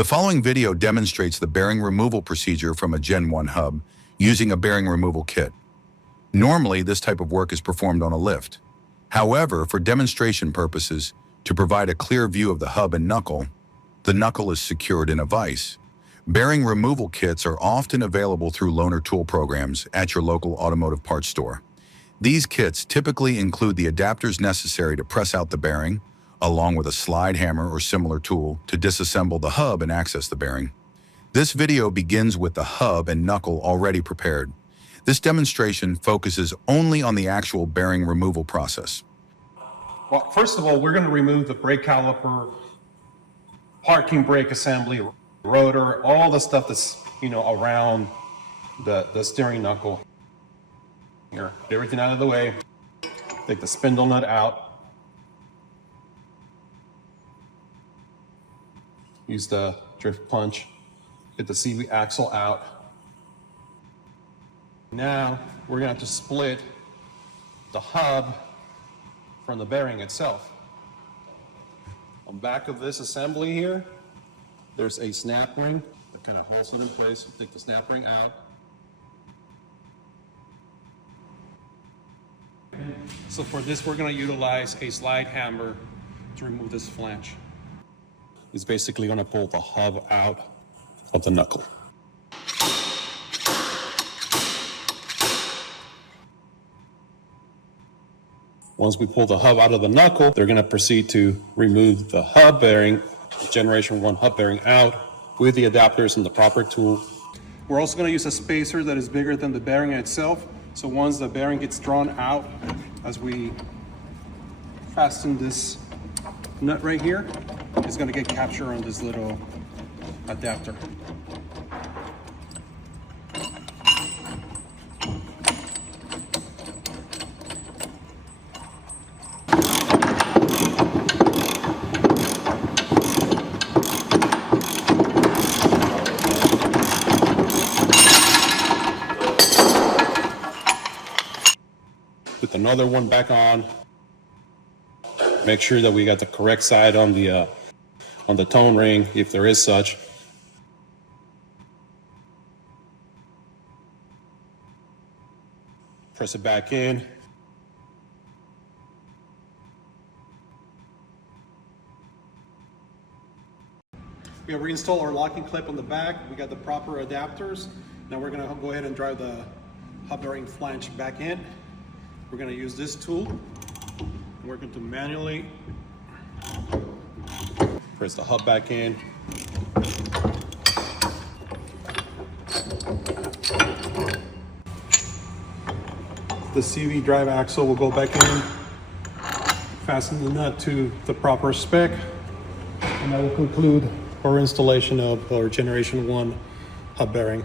The following video demonstrates the bearing removal procedure from a Gen 1 hub using a bearing removal kit. Normally, this type of work is performed on a lift. However, for demonstration purposes, to provide a clear view of the hub and knuckle, the knuckle is secured in a vise. Bearing removal kits are often available through loaner tool programs at your local automotive parts store. These kits typically include the adapters necessary to press out the bearing, along with a slide hammer or similar tool to disassemble the hub and access the bearing. This video begins with the hub and knuckle already prepared. This demonstration focuses only on the actual bearing removal process. Well, first of all, we're going to remove the brake caliper, parking brake assembly, rotor, all the stuff that's, around the steering knuckle. Here, get everything out of the way. Take the spindle nut out. Use the drift punch. Get the CV axle out. Now, we're going to have to split the hub from the bearing itself. On the back of this assembly here, there's a snap ring that kind of holds it in place. Take the snap ring out. So for this, we're going to utilize a slide hammer to remove this flange. It's basically going to pull the hub out of the knuckle. Once we pull the hub out of the knuckle, they're going to proceed to remove the hub bearing, Generation 1 hub bearing out with the adapters and the proper tool. We're also going to use a spacer that is bigger than the bearing itself. So once the bearing gets drawn out, as we fasten this nut right here, it's going to get captured on this little adapter. Put another one back on. Make sure that we got the correct side on the tone ring, if there is such. Press it back in. We have reinstalled our locking clip on the back. We got the proper adapters. Now we're going to go ahead and drive the hub bearing flange back in. We're going to use this tool. We're going to manually press the hub back in. The CV drive axle will go back in. Fasten the nut to the proper spec. And that will conclude our installation of our Generation 1 hub bearing.